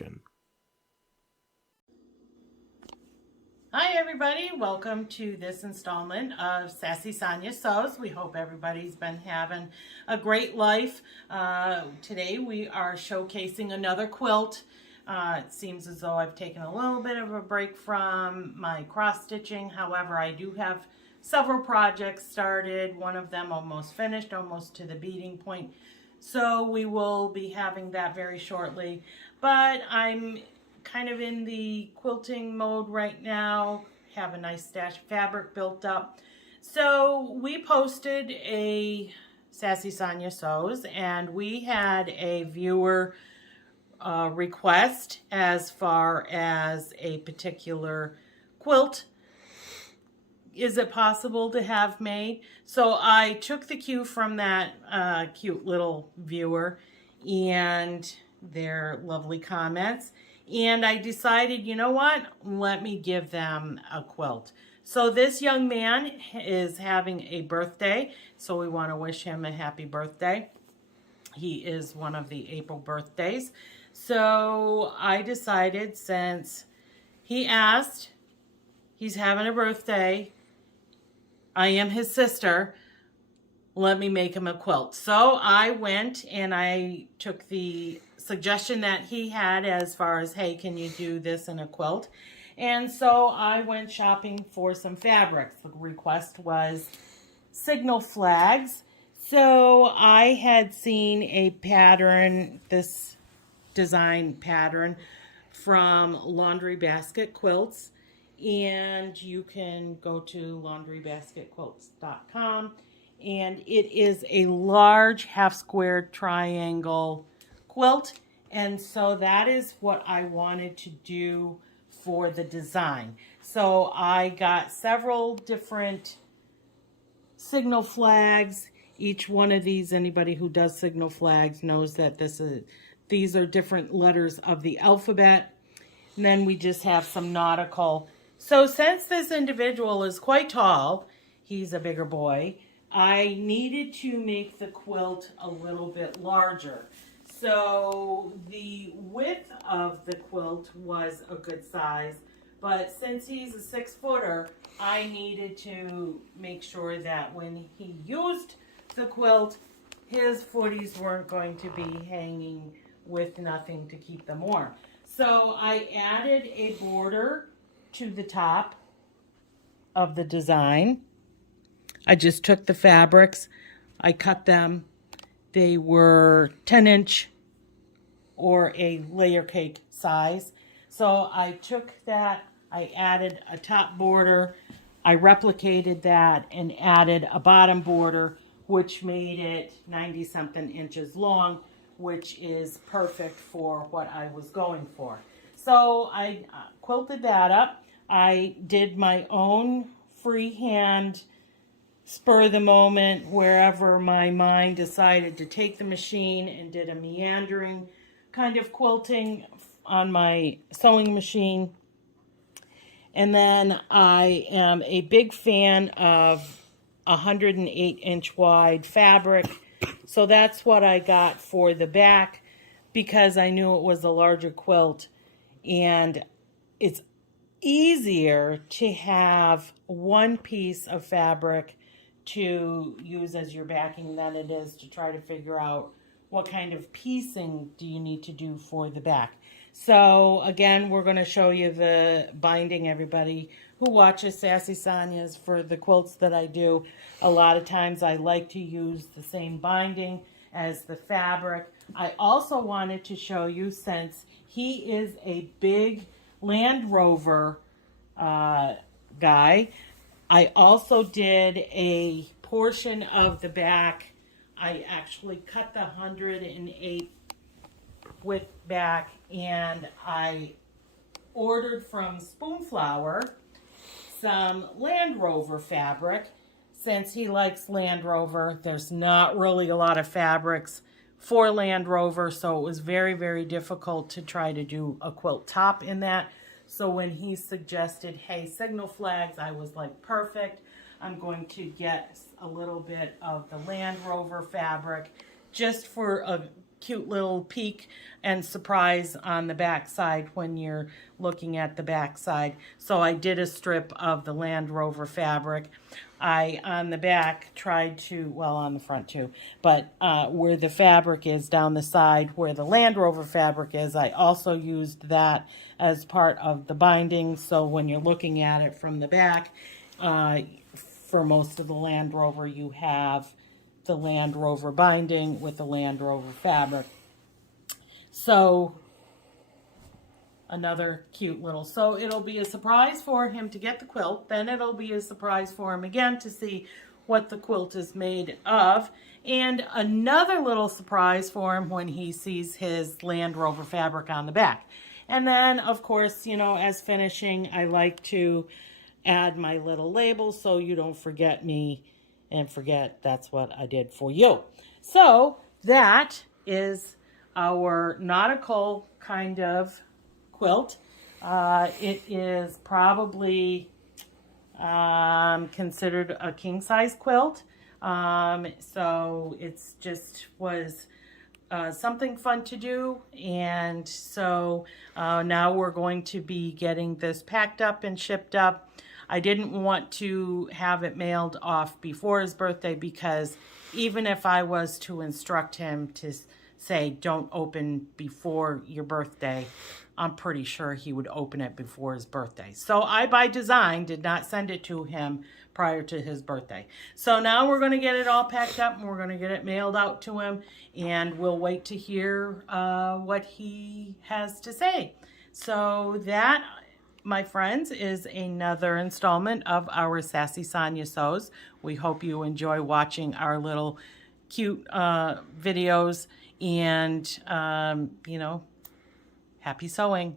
section. Hi everybody, welcome to this installment of Sassy Sonya Sews. We hope everybody's been having a great life. Today we are showcasing another quilt. It seems as though I've taken a little bit of a break from my cross stitching. However, I do have several projects started, one of them almost finished, almost to the beating point. So we will be having that very shortly. But I'm kind of in the quilting mode right now, have a nice stash of fabric built up. So we posted a Sassy Sonya Sews, and we had a viewer request as far as a particular quilt. Is it possible to have made? So I took the cue from that cute little viewer and their lovely comments, and I decided, you know what, let me give them a quilt. So this young man is having a birthday, so we want to wish him a happy birthday. He is one of the April birthdays. So I decided, since he asked, he's having a birthday, I am his sister, let me make him a quilt. So I went and I took the suggestion that he had as far as, hey, can you do this in a quilt? And so I went shopping for some fabrics. The request was signal flags. So I had seen a pattern, this design pattern, from Laundry Basket Quilts, and you can go to laundrybasketquilts.com, and it is a large half squared triangle quilt, and so that is what I wanted to do for the design. So I got several different signal flags. Each one of these, anybody who does signal flags knows that these are different letters of the alphabet. And then we just have some nautical. So since this individual is quite tall, he's a bigger boy, I needed to make the quilt a little bit larger. So the width of the quilt was a good size, but since he's a 6-footer, I needed to make sure that when he used the quilt, his footies weren't going to be hanging with nothing to keep them warm. So I added a border to the top of the design. I just took the fabrics, I cut them. They were 10-inch or a layer cake size. So I took that, I added a top border, I replicated that and added a bottom border, which made it 90-something inches long, which is perfect for what I was going for. So I quilted that up. I did my own freehand, spur of the moment, wherever my mind decided to take the machine, and did a meandering kind of quilting on my sewing machine. And then I am a big fan of 108-inch wide fabric. So that's what I got for the back, because I knew it was a larger quilt, and it's easier to have one piece of fabric to use as your backing than it is to try to figure out what kind of piecing do you need to do for the back. So again, we're going to show you the binding. Everybody who watches Sassy Sonya's, for the quilts that I do, a lot of times I like to use the same binding as the fabric. I also wanted to show you, since he is a big Land Rover guy, I also did a portion of the back. I actually cut the 108 width back, and I ordered from Spoonflower some Land Rover fabric. Since he likes Land Rover, there's not really a lot of fabrics for Land Rover, so it was very, very difficult to try to do a quilt top in that. So when he suggested, hey, signal flags, I was like, perfect. I'm going to get a little bit of the Land Rover fabric just for a cute little peek and surprise on the back side when you're looking at the back side. So I did a strip of the Land Rover fabric. I, on the back, tried to, well, on the front too, but where the fabric is down the side, where the Land Rover fabric is, I also used that as part of the binding. So when you're looking at it from the back, for most of the Land Rover, you have the Land Rover binding with the Land Rover fabric. So another cute little, so it'll be a surprise for him to get the quilt, then it'll be a surprise for him again to see what the quilt is made of, and another little surprise for him when he sees his Land Rover fabric on the back. And then, of course, you know, as finishing, I like to add my little labels so you don't forget me and forget that's what I did for you. So that is our nautical kind of quilt. It is probably considered a king size quilt. So it's just was something fun to do. And so now we're going to be getting this packed up and shipped up. I didn't want to have it mailed off before his birthday because even if I was to instruct him to say don't open before your birthday, I'm pretty sure he would open it before his birthday. So I, by design, did not send it to him prior to his birthday. So now we're going to get it all packed up and we're going to get it mailed out to him, and we'll wait to hear what he has to say. So that, my friends, is another installment of our Sassy Sonya Sews. We hope you enjoy watching our little cute videos, and you know, happy sewing.